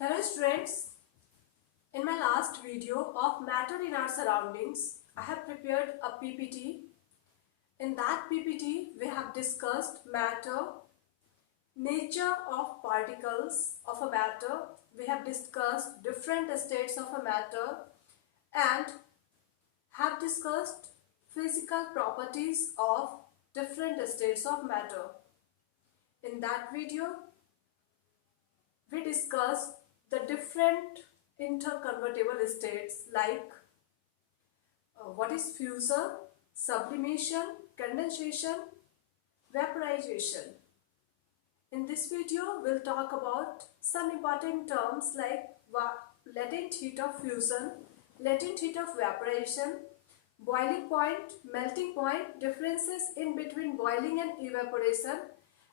Hello students, in my last video of matter in our surroundings, I have prepared a PPT. In that PPT, we have discussed matter, nature of particles of a matter, we have discussed different states of a matter and have discussed physical properties of different states of matter. In that video, we discussed the different interconvertible states like what is fusion, sublimation, condensation, vaporization. In this video, we'll talk about some important terms like latent heat of fusion, latent heat of vaporization, boiling point, melting point, differences in between boiling and evaporation,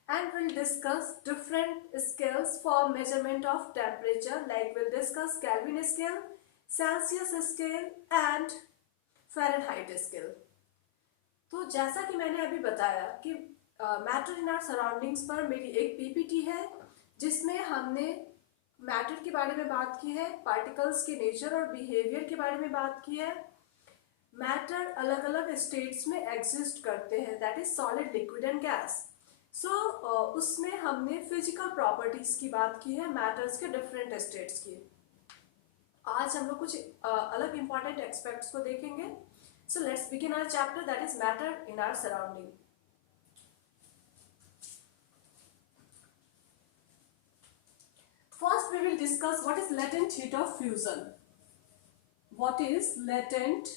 and we'll discuss different scales for measurement of temperature, like we'll discuss Kelvin scale, Celsius scale and Fahrenheit scale. तो जैसा कि मैंने अभी बताया कि matter in our surroundings पर मेरी एक पीपीटी है जिसमें हमने मैटर के बारे में बात की है, पार्टिकल्स के नेचर और बिहेवियर के बारे में बात की है। मैटर अलग अलग स्टेट्स में एग्जिस्ट करते हैं, that is solid, liquid and gas. उसमें हमने फिजिकल प्रॉपर्टीज की बात की है मैटर्स के डिफरेंट स्टेट्स की। आज हम लोग कुछ अलग इंपॉर्टेंट एस्पेक्ट्स को देखेंगे। So let's begin our chapter, that is matter in our surrounding. First we will discuss what is latent heat of fusion. What is latent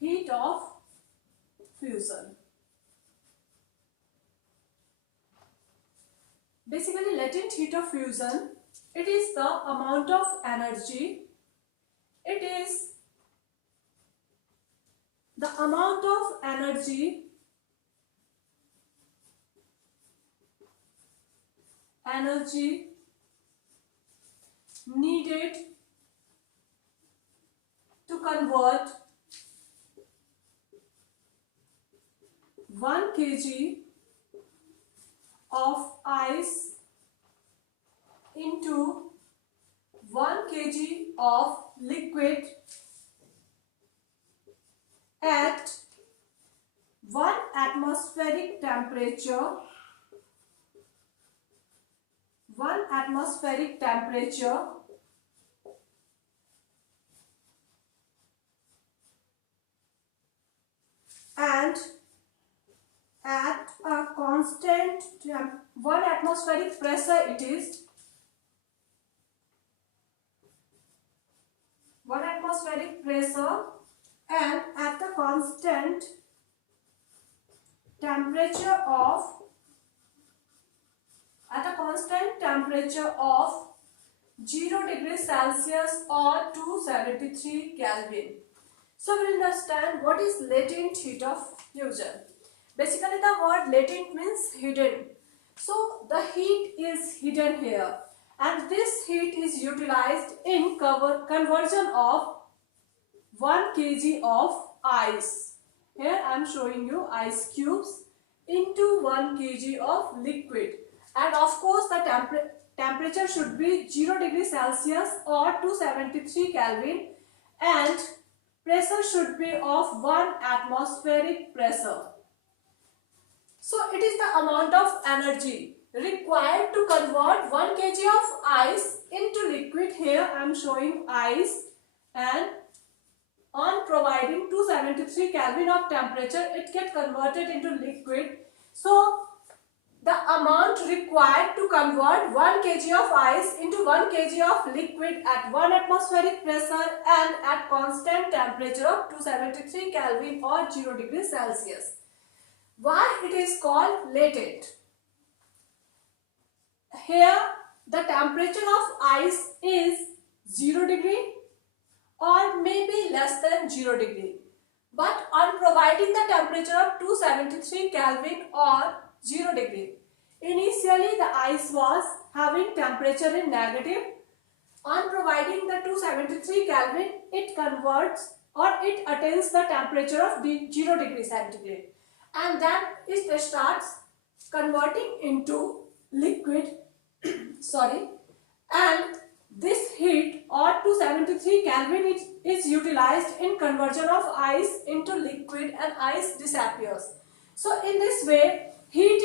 heat of fusion? Basically, latent heat of fusion, it is the amount of energy, it is the amount of energy needed to convert 1 kg of ice into 1 kg of liquid at 1 atmospheric temperature, 1 atmospheric temperature and at a constant 1 atmospheric pressure, it is 1 atmospheric pressure and at a constant temperature of 0 degrees Celsius or 273 Kelvin. So we will understand what is latent heat of fusion. Basically the word latent means hidden. So the heat is hidden here and this heat is utilized in conversion of 1 kg of ice. Here I am showing you ice cubes into 1 kg of liquid. And of course the temperature should be 0 degrees Celsius or 273 Kelvin and pressure should be of 1 atmospheric pressure. So it is the amount of energy required to convert 1 kg of ice into liquid. Here I am showing ice and on providing 273 Kelvin of temperature, it gets converted into liquid. So the amount required to convert 1 kg of ice into 1 kg of liquid at 1 atmospheric pressure and at constant temperature of 273 Kelvin or 0 degrees Celsius. Why it is called latent? Here the temperature of ice is 0 degree or maybe less than 0 degree. But on providing the temperature of 273 Kelvin or 0 degree, initially the ice was having temperature in negative. On providing the 273 Kelvin, it converts or it attains the temperature of 0 degree centigrade, and then it starts converting into liquid sorry, and this 273 Kelvin is utilized in conversion of ice into liquid and ice disappears. So in this way heat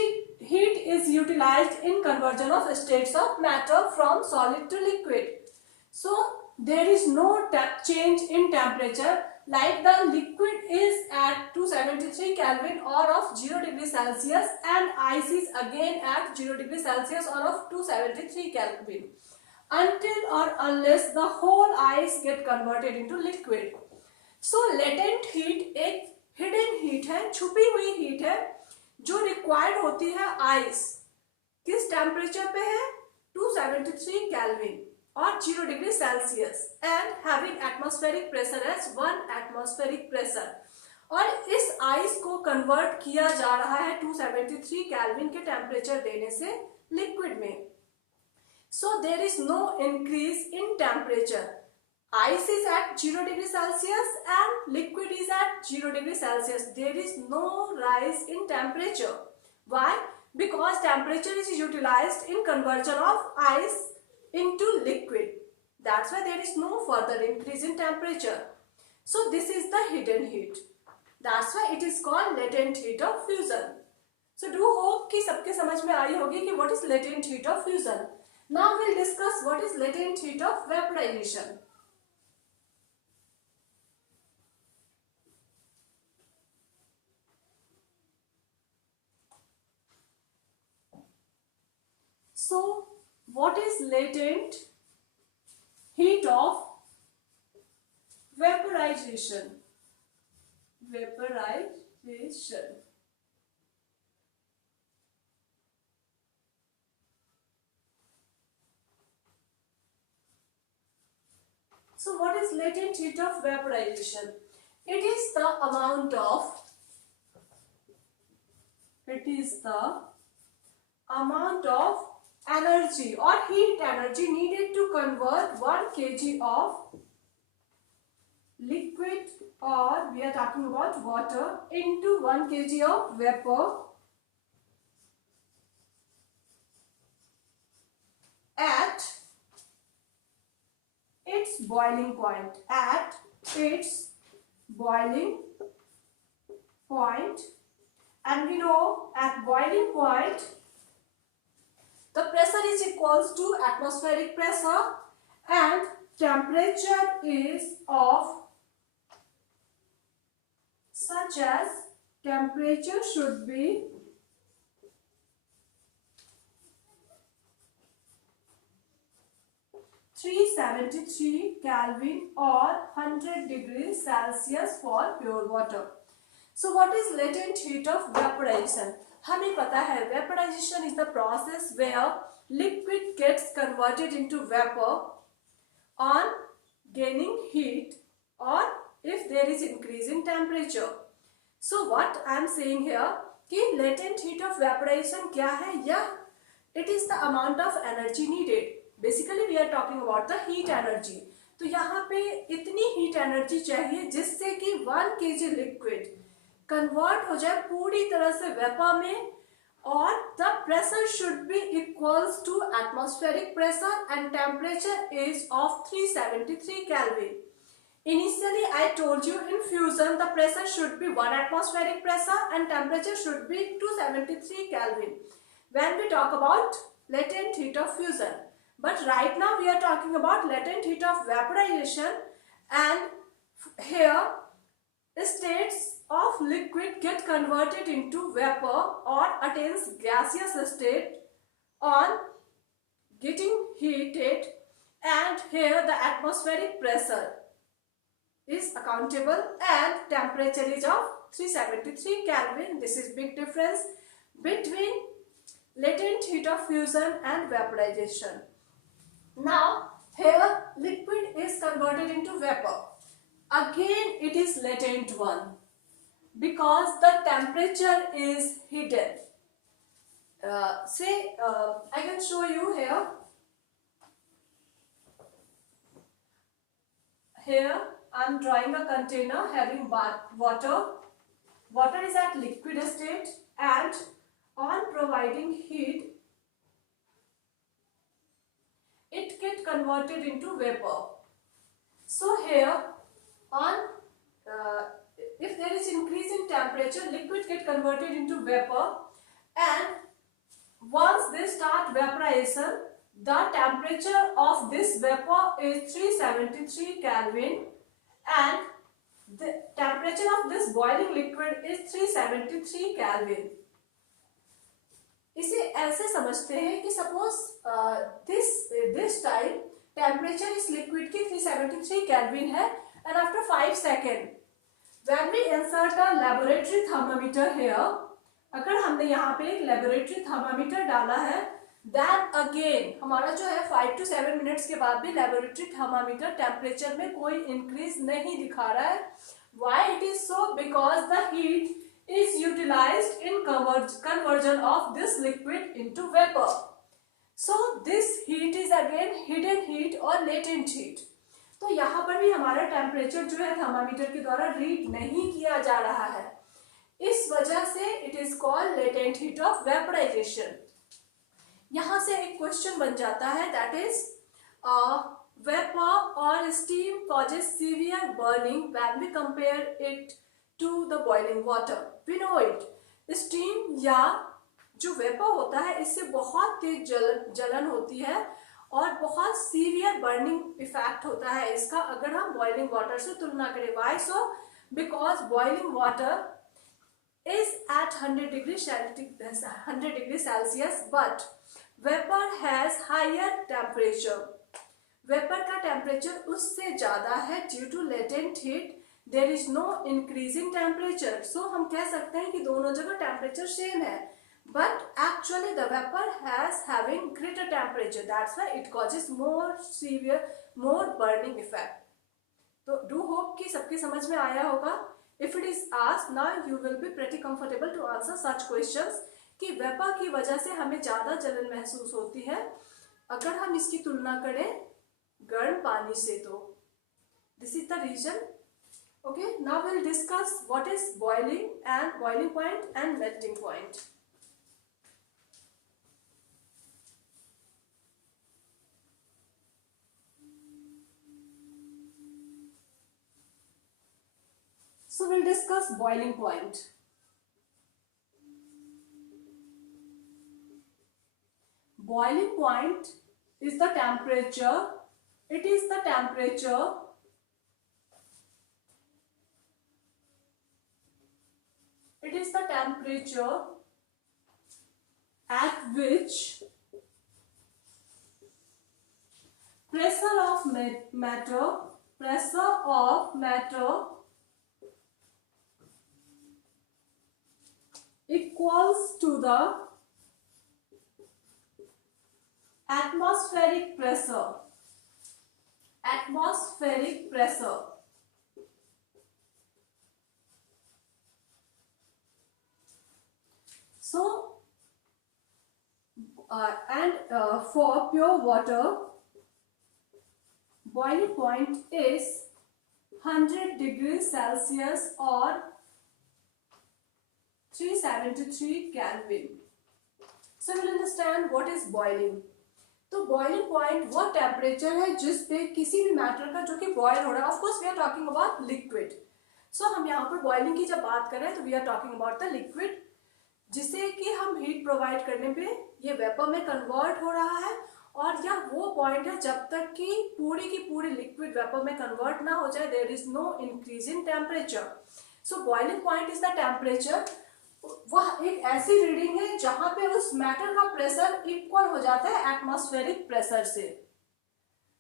is utilized in conversion of states of matter from solid to liquid. So there is no change in temperature, like the liquid is at 273 Kelvin or of 0 degree Celsius and ice is again at 0 degree Celsius or of 273 Kelvin until or unless the whole ice get converted into liquid. So latent heat एक hidden heat है, छुपी हुई heat है जो required होती है ice किस temperature पे है 273 Kelvin और 0 degree Celsius and having atmospheric pressure as 1 atmospheric pressure. और इस आइस को कन्वर्ट किया जा रहा है 273 केल्विन के टेम्परेचर देने से लिक्विड में. So there is no increase in temperature. Ice is at 0 degree Celsius and liquid is at 0 degree Celsius. There is no rise in temperature. Why? Because temperature is utilized in conversion of ice into liquid. That's why there is no further increase in temperature. So this is the hidden heat. That's why it is called latent heat of fusion. So do hope कि सबके समझ में आई होगी कि what is latent heat of fusion. Now we'll discuss what is latent heat of vaporization. So what is latent heat of vaporization? Vaporization. So what is latent heat of vaporization? It is the amount of energy or heat energy needed to convert 1 kg of liquid, or we are talking about water, into 1 kg of vapor at its boiling point. At its boiling point, and we know at boiling point the pressure is equals to atmospheric pressure and temperature is of such as temperature should be 373 Kelvin or 100 degrees Celsius for pure water. So what is latent heat of vaporization? हमें पता है vaporization is the process where liquid gets converted into vapor on gaining heat or if there is increase in temperature. So what I am saying here कि latent heat of vaporization क्या है? Yeah, it is the amount of energy needed. Basically we are talking about the heat energy. तो यहाँ पे इतनी heat energy चाहिए जिससे कि 1 kg liquid कन्वर्ट हो जाए पूरी तरह से वेपर में और the pressure should be equals to atmospheric pressure and temperature is of 373 kelvin. Initially I told you in fusion the pressure should be 1 atmospheric pressure and temperature should be 273 Kelvin when we talk about latent heat of fusion. But right now we are talking about latent heat of vaporization, and here states of liquid get converted into vapor or attains gaseous state on getting heated, and here the atmospheric pressure is accountable and temperature is of 373 Kelvin. This is big difference between latent heat of fusion and vaporization. Now here liquid is converted into vapor. Again it is latent one because the temperature is hidden. I can show you here. Here I am drawing a container having water. Water is at liquid state and on providing heat it gets converted into vapor. So here on if there is increase in temperature, liquid get converted into vapor, and once they start vaporization, the temperature of this vapor is 373 Kelvin and the temperature of this boiling liquid is 373 Kelvin. इसे ऐसे समझते हैं कि suppose this time temperature इस liquid की 373 kelvin है and after 5 second when we insert a laboratory thermometer here, अगर हमने यहाँ पे एक लेबोरेटरी थर्मामीटर डाला है, देन अगेन हमारा जो है 5 to 7 मिनट्स के बाद भी लेबोरेटरी थर्मामीटर टेम्परेचर में कोई इंक्रीज नहीं दिखा रहा है. Why it is so? Because the heat is utilized in conversion of this liquid into vapor. So this heat is again hidden heat or latent heat. तो यहाँ पर भी हमारा टेम्परेचर जो है थर्मामीटर के द्वारा रीड नहीं किया जा रहा है. इस वजह से it is called latent heat of vaporisation. यहाँ से एक क्वेश्चन बन जाता है, that is vapor or steam causes severe burning when we compare it to the boiling water. We know it. Steam या जो वेपर होता है इससे बहुत तेज जलन होती है और बहुत सीवियर बर्निंग इफेक्ट होता है इसका अगर हम बॉइलिंग वाटर से तुलना करें. Why so? Because boiling water is at 100 degree Celsius but vapour has higher temperature. Vapour का टेम्परेचर उससे ज्यादा है due to latent heat. There is no increase in temperature. So हम कह सकते हैं कि दोनों जगह टेम्परेचर सेम है, but actually the vapour has having greater temperature, that's why it causes more severe more burning effect. तो डू होप कि सबके समझ में आया होगा. If it is asked now you will be pretty comfortable to answer such questions कि vapour की वजह से हमें ज्यादा जलन महसूस होती है अगर हम इसकी तुलना करें गर्म पानी से. तो this is the reason. Okay, now we'll discuss what is boiling point and melting point. So we'll discuss boiling point. Boiling point is the temperature. It is the temperature at which pressure of matter equals to the atmospheric pressure. So for pure water, boiling point is 100 degrees Celsius or 373 Kelvin. So we'll understand what is boiling. तो boiling point वो temperature है जिस पे किसी भी matter का जो कि बॉयल हो रहा है. Of course we are talking about liquid. So हम यहाँ पर बॉइलिंग की जब बात करें तो we are talking about the liquid जिसे कि हम हीट प्रोवाइड करने पे ये वेपर में कन्वर्ट हो रहा है. और यह वो पॉइंट है जब तक कि पूरी की पूरी लिक्विड वेपर में कन्वर्ट ना हो जाए, there is no increase in temperature. So boiling point is the temperature. वह एक ऐसी रीडिंग है जहां पे उस मैटर का प्रेशर इक्वल हो जाता है एटमॉस्फेरिक प्रेशर से.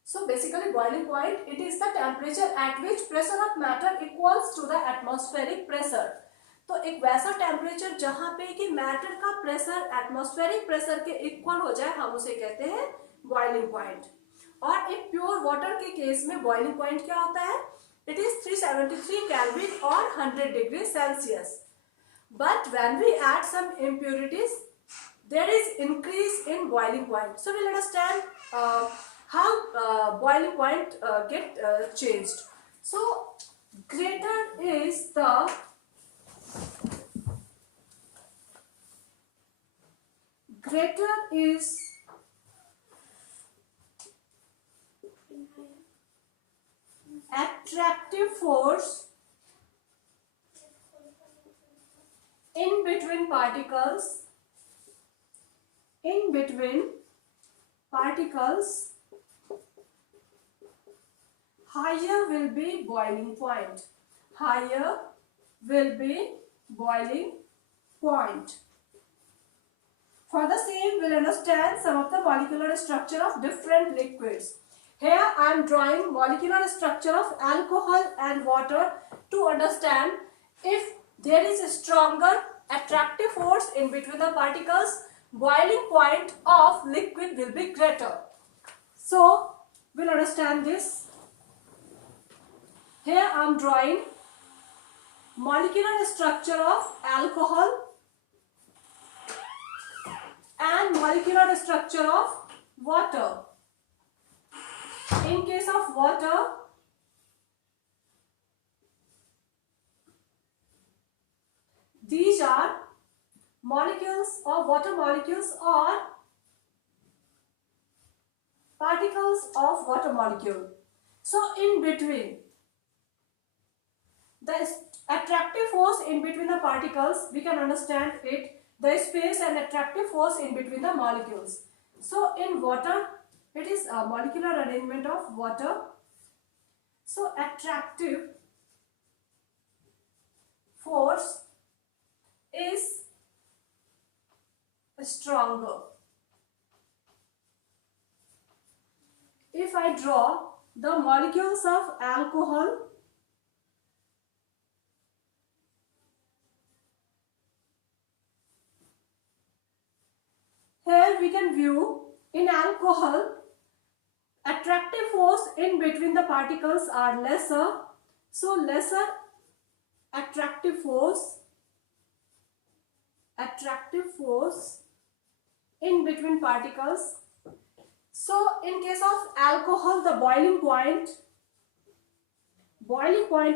So basically boiling point, it is the temperature at which pressure of matter equals to the atmospheric pressure. तो एक वैसा टेम्परेचर जहां पे कि मैटर का प्रेशर एटमॉस्फेरिक प्रेशर के इक्वल हो जाए, हम उसे कहते हैं बॉइलिंग पॉइंट. और एक प्योर वाटर के केस में बॉइलिंग पॉइंट क्या होता है? इट इज 373 केल्विन और 100 degree Celsius. But when we add some impurities, there is increase in boiling point. So we'll understand how boiling point get changed. So greater is attractive force in between particles, higher will be boiling point. Higher will be boiling point. For the same, we'll understand some of the molecular structure of different liquids. Here I am drawing molecular structure of alcohol and water to understand if there is a stronger attractive force in between the particles, boiling point of liquid will be greater. So, we'll understand this. Here I am drawing molecular structure of alcohol and molecular structure of water. In case of water, these are molecules or water molecules or particles of water molecule. So in between, the attractive force in between the particles, we can understand it, the space and attractive force in between the molecules. So in water, it is a molecular arrangement of water. So attractive force is stronger. If I draw the molecules of alcohol, here we can view in alcohol, attractive force in between the particles are lesser. So lesser attractive force in between particles. So in case of alcohol, the boiling point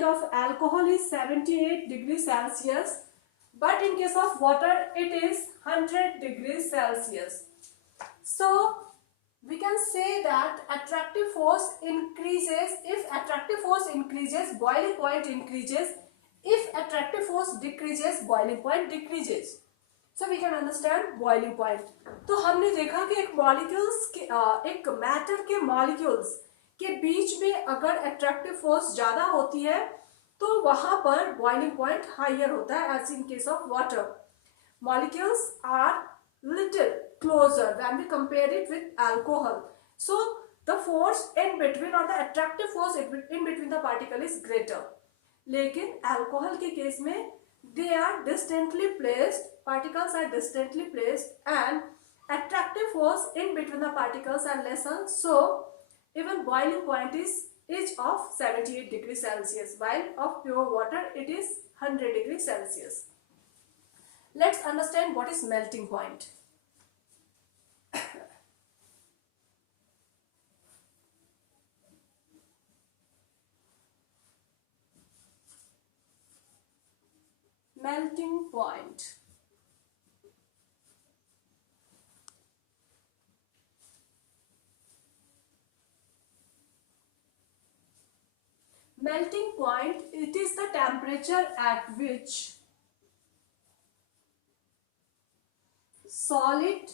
of alcohol is 78 degrees Celsius, but in case of water it is 100 degrees Celsius. So we can say that attractive force increases. If attractive force increases, boiling point increases. If attractive force decreases, boiling point decreases. So we can understand boiling point. तो हमने देखा कि एक matter के molecules के बीच में अगर attractive force ज्यादा होती है तो वहां पर बॉइलिंग पॉइंट हायर होता है, as in case of water. Molecules are little closer when we compare it with alcohol. So the force in between or the attractive force in between the particle is greater. लेकिन alcohol के case में they are distantly placed, particles are distantly placed and attractive force in between the particles are lesser. So even boiling point is of 78 degrees Celsius, while of pure water it is 100 degrees Celsius. Let's understand what is melting point. Melting point. Melting point, it is the temperature at which solid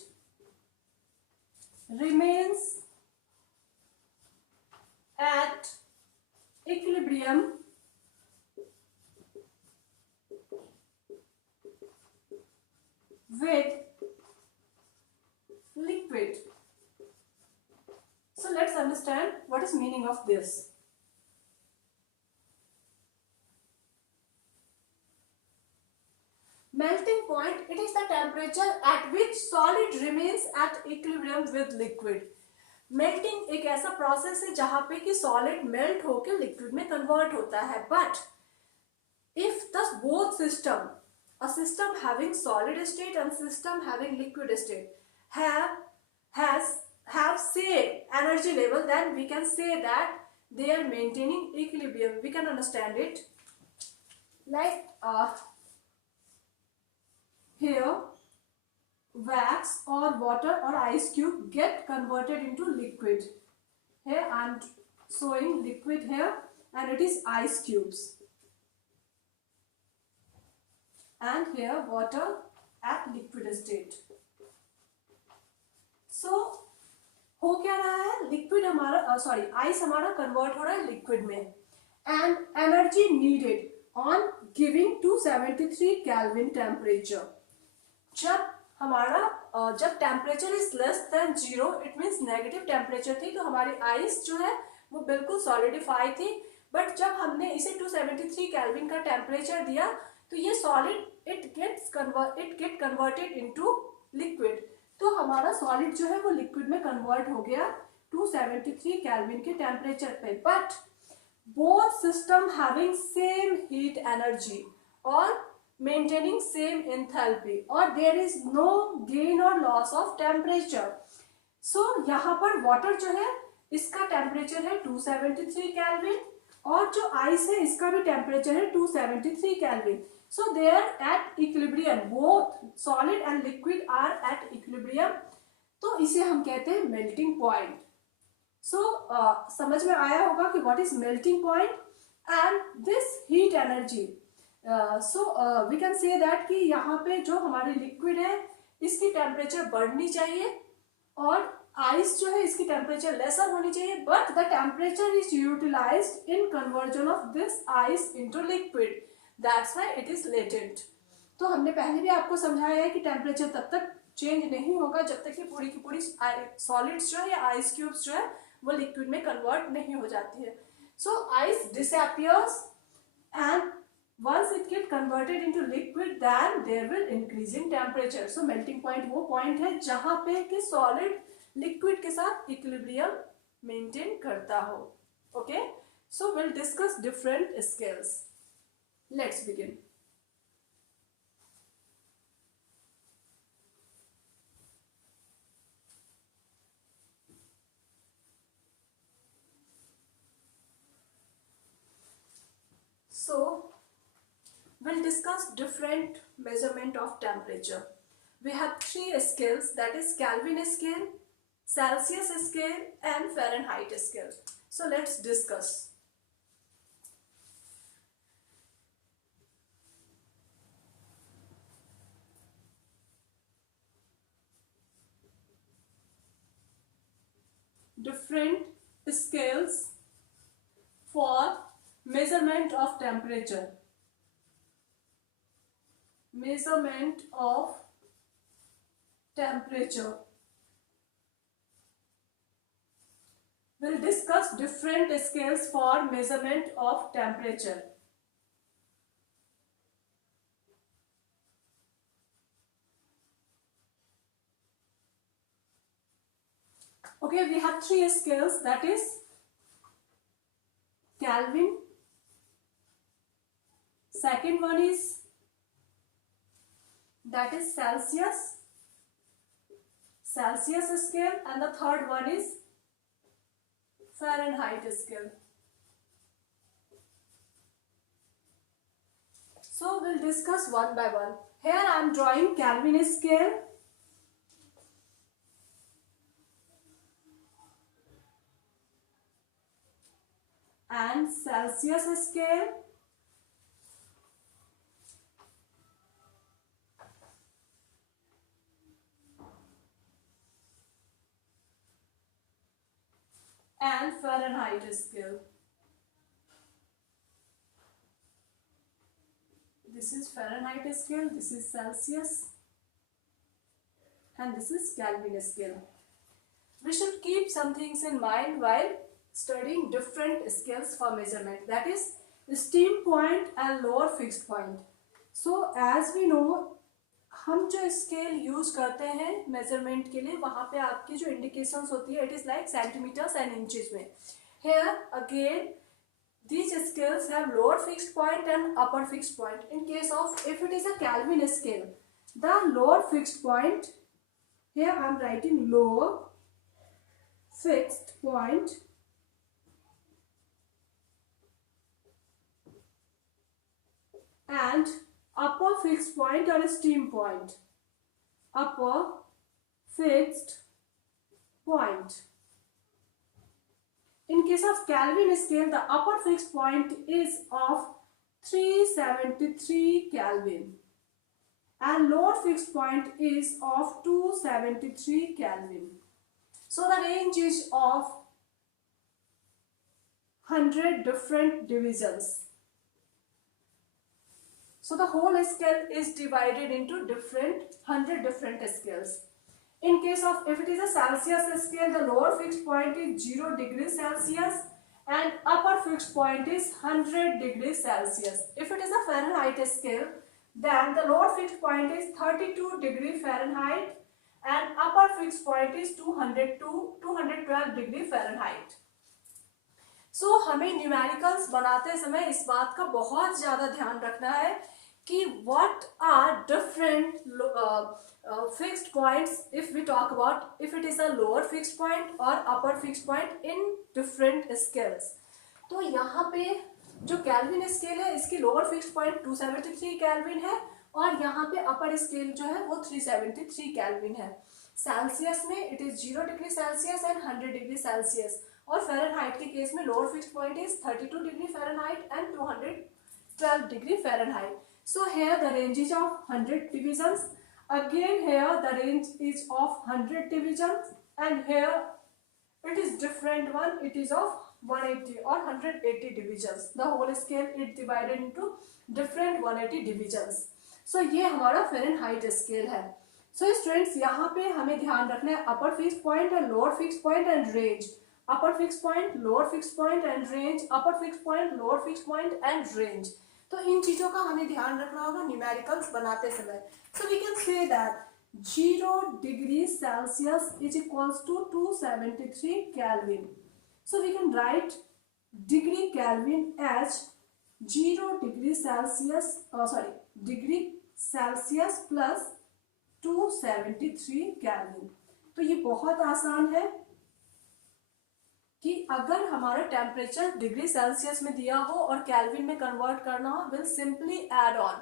remains at equilibrium with liquid. So let's understand what is meaning of this. Melting point, it is the temperature at which solid remains at equilibrium with liquid. Melting एक ऐसा process है जहां पे कि solid melt होकर liquid में convert होता है. But if the both system, a system having solid state and system having liquid state have same energy level, then we can say that they are maintaining equilibrium. We can understand it like here wax or water or ice cube get converted into liquid. Here I am showing liquid here and it is ice cubes, and here water at liquid state. So हो क्या रहा है, liquid हमारा sorry ice हमारा convert हो रहा है liquid में, and energy needed on giving 273 kelvin temperature. जब temperature is less than 0, it means negative temperature थी, तो हमारी आइस जो है वो बिल्कुल सॉलिडिफाई थी. बट जब हमने इसे 273 केल्विन का टेम्परेचर दिया तो ये solid it get converted into liquid. तो हमारा सॉलिड जो है वो लिक्विड में कन्वर्ट हो गया 273 केल्विन के टेम्परेचर पे. But both system having same heat energy और मेंटेनिंग सेम एंथैल्पी, और देयर इज नो गेन और लॉस ऑफ टेम्परेचर. सो यहाँ पर वाटर जो है इसका टेम्परेचर है 273 केल्विन, और जो आइस है इसका भी टेम्परेचर है 273 kelvin. So they are at equilibrium. Both solid and liquid are at equilibrium. तो इसे हम कहते हैं melting point. So समझ में आया होगा कि what is melting point and this heat energy. So we can say that कि यहाँ पे जो हमारी liquid है इसकी टेम्परेचर बढ़नी चाहिए और आइस जो है इसकी टेम्परेचर लेसर होनी चाहिए. But the temperature is utilised in conversion of this ice into liquid. That's why it is latent. तो हमने पहले भी आपको समझाया है कि टेम्परेचर तब तक चेंज नहीं होगा जब तक कि पूरी की पूरी सॉलिड्स जो है या आइस क्यूब्स जो है वो लिक्विड में कन्वर्ट नहीं हो जाती है. So ice disappears and once it get converted into liquid then there will increase in temperature. So melting point वो point है जहाँ पे कि solid liquid के साथ equilibrium maintain करता हो. Okay, so we'll discuss different scales. Let's begin. So we'll discuss different measurement of temperature. We have 3 scales, that is Kelvin scale, Celsius scale and Fahrenheit scale. So let's discuss. Different scales for measurement of temperature. Measurement of temperature. We'll discuss different scales for measurement of temperature. Okay, we have 3 scales, that is Kelvin, second one is that is Celsius scale, and the third one is Fahrenheit scale. So we'll discuss one by one. Here I am drawing Kelvin scale. And Celsius scale, and Fahrenheit scale. This is Fahrenheit scale, this is Celsius, and this is Kelvin scale. We should keep some things in mind while studying different scales for measurement, that is steam point and lower fixed point. So as we know, हम जो scale use करते हैं measurement के लिए वहाँ पे आपकी जो इंडिकेशंस होती है it is like centimetres and inches में. Here again these scales have lower fixed point and upper fixed point. In case of if it is a Kelvin scale, the lower fixed point, here I am writing lower fixed point, and upper fixed point or steam point. Upper fixed point. In case of Kelvin scale, the upper fixed point is of 373 Kelvin and lower fixed point is of 273 Kelvin. So the range is of 100 different divisions. So the whole scale is divided into 100 different scales. In case of, if it is a Celsius scale, the lower fixed point is 0 degrees Celsius and upper fixed point is 100 degrees Celsius. If it is a Fahrenheit scale, then the lower fixed point is 32 degree Fahrenheit and upper fixed point is 212 degree Fahrenheit. So हमें numericals बनाते समय इस बात का बहुत ज़्यादा ध्यान रखना है कि what are different fixed points if we talk about if it is a lower fixed point or upper fixed point in different scales. तो यहाँ पे जो कैल्विन स्केल है इसकी लोअर फिक्स्ड पॉइंट 273 कैल्विन है और यहाँ पे अपर स्केल जो है वो 373 कैल्विन है. सेल्सियस में it is 0 degree Celsius and 100 degree Celsius और फ़ारेनहाइट के केस में lower fixed point is 32 degree Fahrenheit and 212 degree Fahrenheit. So here the range is of 100 divisions. Again here the range is of 100 divisions and here it is different one. It is of 180 or 180 divisions. The whole scale is divided into different 180 divisions. So ये हमारा Fahrenheit scale है. So students यहाँ पे हमें ध्यान रखना है upper fixed point and lower fixed point and range. Upper fixed point, lower fixed point and range, upper fixed point, lower fixed point and range. तो इन चीजों का हमें ध्यान रखना होगा न्यूमेरिकल्स बनाते समय. So we can say that 0 degree Celsius is equals to 273 Kelvin. So we can write degree Kelvin as 0 degree Celsius, degree Celsius plus 273 Kelvin. तो ये बहुत आसान है कि अगर हमारा टेम्परेचर डिग्री सेल्सियस में दिया हो और कैल्विन में कन्वर्ट करना हो, will simply add on.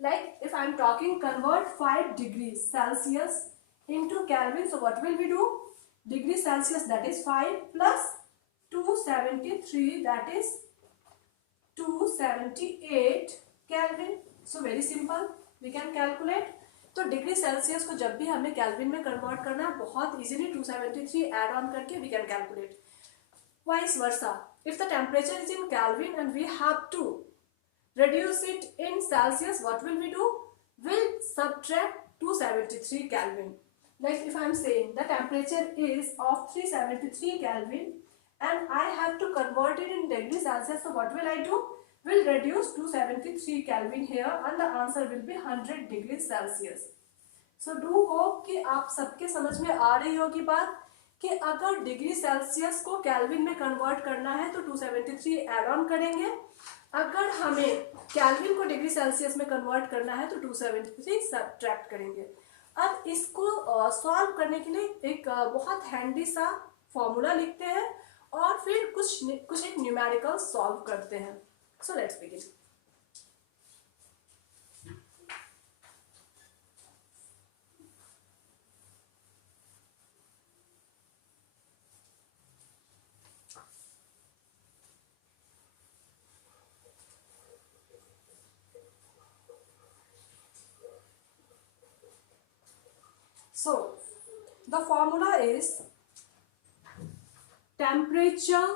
Like if I am talking convert 5 degree Celsius into kelvin, so what will we do? Degree Celsius that is 5 plus 273 that is 278 kelvin. So very simple, we can calculate. तो डिग्री सेल्सियस को जब भी हमें kelvin में convert करना है बहुत इजीली 273 ऐड ऑन करके we can calculate. Vice versa, if the temperature is in Kelvin and we have to reduce it in Celsius, what will we do? We'll subtract 273 Kelvin. Like if I am saying the temperature is of 373 Kelvin and I have to convert it in degree Celsius, so what will I do? We'll reduce 273 Kelvin here and the answer will be 100 degrees Celsius. So do hope कि आप सबके समझ में आ रही होगी बात कि अगर डिग्री सेल्सियस को कैल्विन में कन्वर्ट करना है तो 273 ऐड ऑन करेंगे. अगर हमें कैल्विन को डिग्री सेल्सियस में कन्वर्ट करना है तो 273 सब्ट्रैक्ट करेंगे. अब इसको सॉल्व करने के लिए एक बहुत हैंडी सा फॉर्मूला लिखते हैं और फिर कुछ एक न्यूमेरिकल सॉल्व करते हैं. सो let's begin. So, the formula is temperature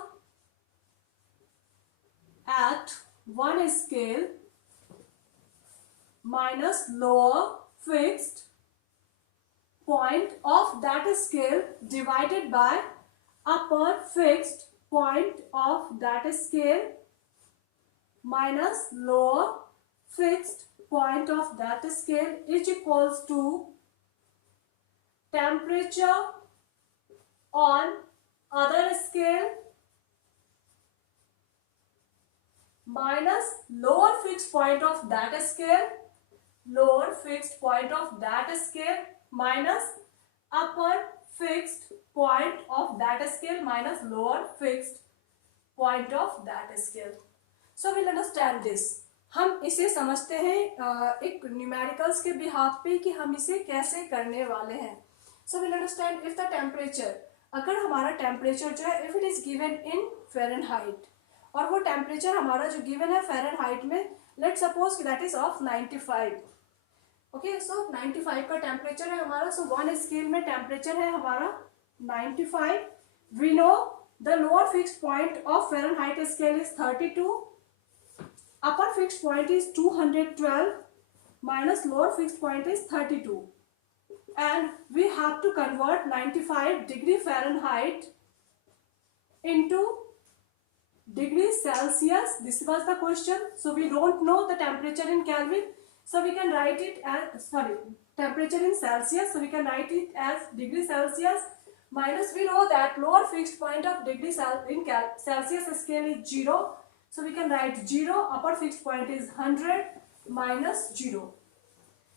at one scale minus lower fixed point of that scale divided by upper fixed point of that scale minus lower fixed point of that scale is equals to temperature on other scale minus lower fixed point of that scale, lower fixed point of that scale minus upper fixed point of that scale minus lower fixed point of that scale. So we'll understand this. हम इसे समझते हैं एक numericals के behalf पे कि हम इसे कैसे करने वाले हैं. So we'll understand if the temperature, अगर हमारा टेम्परेचर जो है if it is given in Fahrenheit और वो टेम्परेचर हमारा जो गिवन है फ़ारेनहाइट में, let suppose that is of 95. Okay, so 95 का टेम्परेचर है हमारा. सो वन स्केल में टेम्परेचर है हमारा 95. We know the lower fixed point of Fahrenheit scale is 32. Upper fixed point is 212 minus lower fixed point is 32, and we have to convert 95 degree Fahrenheit into degree Celsius. This was the question. So we don't know the temperature in Kelvin, so we can write it as temperature in Celsius, so we can write it as degree Celsius minus, we know that lower fixed point of degree in Celsius scale is 0, so we can write 0. Upper fixed point is 100 minus 0.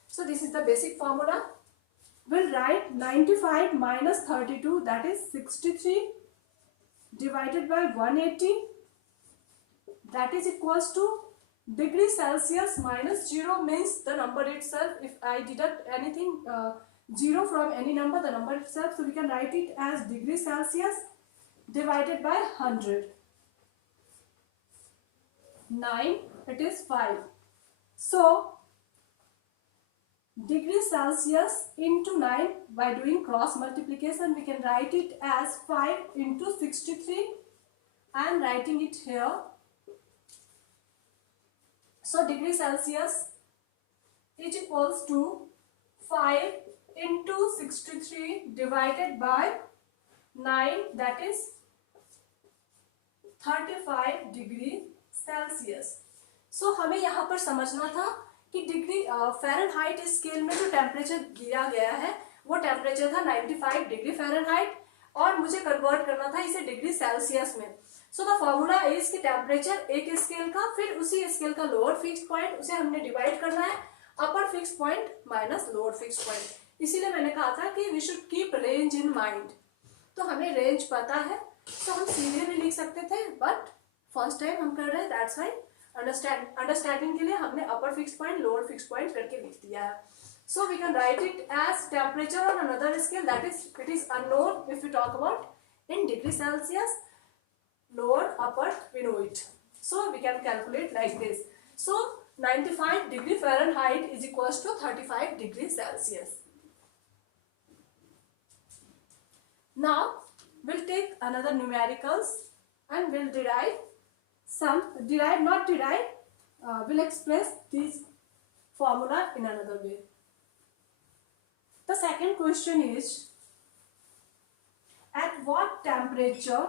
So this is the basic formula. We'll write 95 minus 32, that is 63, divided by 180, that is equals to degree Celsius minus 0 means the number itself. If I deduct anything 0 from any number, the number itself, so we can write it as degree Celsius divided by 100. 9, it is 5. So degree Celsius into 9, by doing cross multiplication we can write it as 5 into 63. I am writing it here. So degree Celsius is equals to 5 into 63 divided by 9, that is 35 degree Celsius. सो हमें यहाँ पर समझना था कि degree Fahrenheit scale में जो temperature दिया गया है वो टेम्परेचर था 95 डिग्री फ़ारेनहाइट और मुझे कन्वर्ट करना था इसे डिग्री सेल्सियस में. सो द फॉर्मूला इज कि टेम्परेचर एक स्केल का, फिर उसी स्केल का लोअर फिक्स्ड पॉइंट, उसे हमने डिवाइड करना है upper fixed point minus lower fixed point. इसीलिए मैंने कहा था कि we should keep range in mind. तो हमें रेंज पता है तो हम सीधे भी लिख सकते थे, बट फर्स्ट टाइम हम कर रहे हैं, दैट्स वाई अंडरस्टैंडिंग के लिए हमने upper fixed point lower fixed point करके लिख दिया है. So we can write it as temperature on another scale, that is it is unknown if you talk about in degree Celsius. Lower, upper, we know it. So we can calculate like this. So 95 degree Fahrenheit is equals to 35 degrees Celsius. Now we'll take another numericals and we'll we'll express this formula in another way. The second question is, at what temperature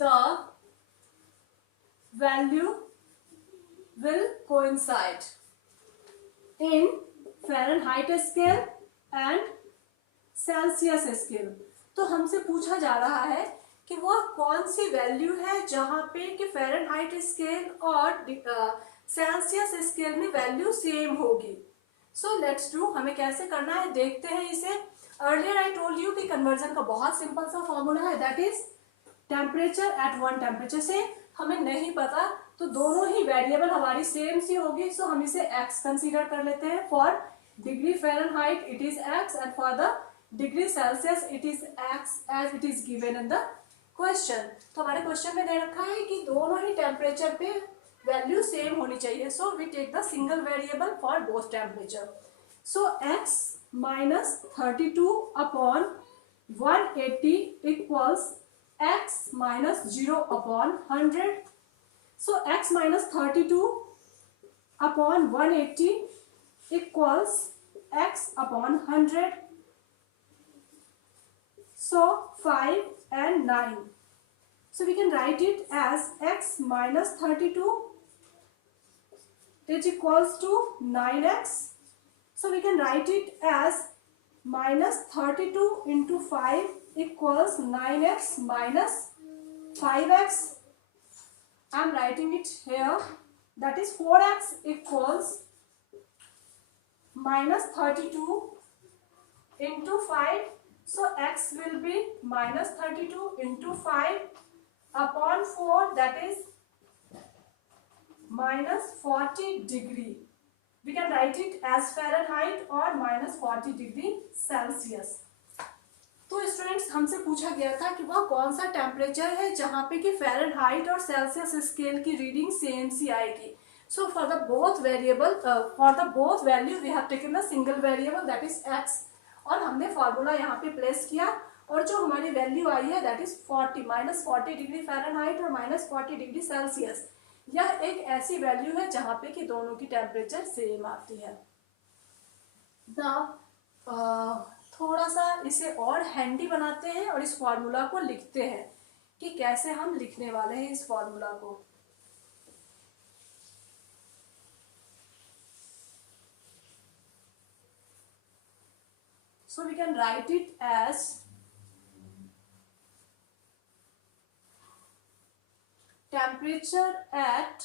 the value will coincide in Fahrenheit scale and Celsius scale. तो हमसे पूछा जा रहा है कि वह कौन सी value है जहां पे कि फ़ारेनहाइट स्केल और सेल्सियस स्केल में वैल्यू सेम होगी. So let's do. हमें कैसे करना है देखते हैं इसे. अर्लियर आई टोल्ड यू कि कन्वर्जन का बहुत सिंपल सा फॉर्मूला है, that is temperature at one temperature. से हमें नहीं पता तो दोनों ही वेरिएबल हमारी सेम सी होगी, सो हम इसे x कंसीडर कर लेते हैं. For degree Fahrenheit it is x and for the degree Celsius it is x as it is given in the question. तो हमारे क्वेश्चन में दे रखा है कि दोनों ही टेम्परेचर पे वैल्यू सेम होनी चाहिए. So we take the single variable for both temperature. So x minus 32 upon 180 equals x minus 0 upon 100. So x minus 32 upon 180 equals x upon 100. So 5 and 9. So we can write it as x minus 32 is equals to 9x. So we can write it as minus 32 into 5 equals 9x minus 5x. I am writing it here. That is 4x equals minus 32 into 5. So x will be minus 32 into 5 upon 4, that is minus 40 degree. We can write it as Fahrenheit or minus 40 degree Celsius. तो students, हमसे पूछा गया था कि वह कौन सा temperature है जहाँ पे कि फ़ारेनहाइट और सेल्सियस स्केल की रीडिंग सेम सी आएगी। So for the both variable, for the both value we have taken the single variable that is x, और हमने फार्मूला यहाँ पे प्लेस किया, और जो हमारी वैल्यू आई है that is 40 minus 40 degree Fahrenheit और माइनस 40 डिग्री सेल्सियस। यह एक ऐसी वैल्यू है जहाँ पे कि दोनों की टेम्परेचर सेम आती है। थोड़ा सा इसे और हैंडी बनाते हैं और इस फॉर्मूला को लिखते हैं कि कैसे हम लिखने वाले हैं इस फॉर्मूला को। So we can write it as temperature at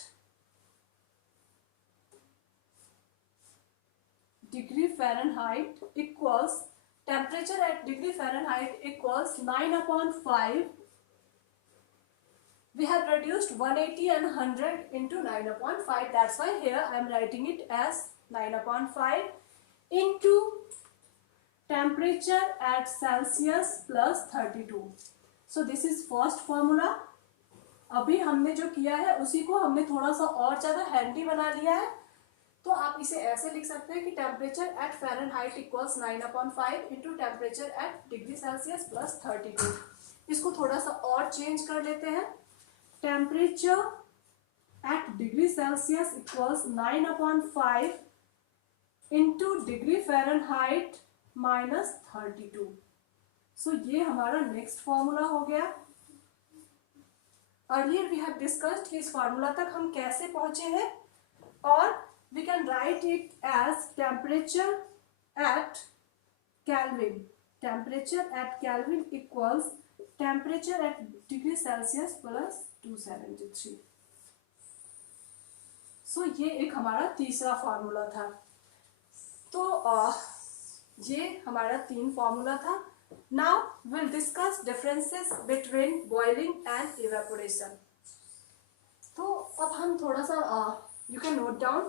degree Fahrenheit equals, temperature at degree Fahrenheit equals 9 upon 5. We have reduced 180 and 100 into 9 upon 5. That's why here I am writing it as 9 upon 5 into temperature at Celsius plus 32. So this is first formula. अभी हमने जो किया है उसी को हमने थोड़ा सा और ज़्यादा हैंडी बना लिया है। तो आप इसे ऐसे लिख सकते हैं कि temperature at Fahrenheit equals 9 upon 5 into temperature at degree Celsius plus 32। इसको थोड़ा सा और चेंज कर लेते हैं। Temperature at degree Celsius equals 9 upon 5 into degree Fahrenheit minus 32। सो ये हमारा नेक्स्ट फॉर्मूला हो गया। अर्लियर वी हैव डिस्कस्ड कि इस फार्मूला तक हम कैसे पहुंचे हैं, और we can write it as temperature at kelvin. Temperature at kelvin equals temperature at degree Celsius plus 273। So ये एक हमारा तीसरा फार्मूला था। तो ये हमारा 3 फार्मूला था। Now we'll discuss differences between boiling and evaporation. तो अब हम थोड़ा सा you can note down,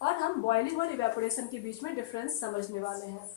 और हम boiling और evaporation के बीच में डिफरेंस समझने वाले हैं।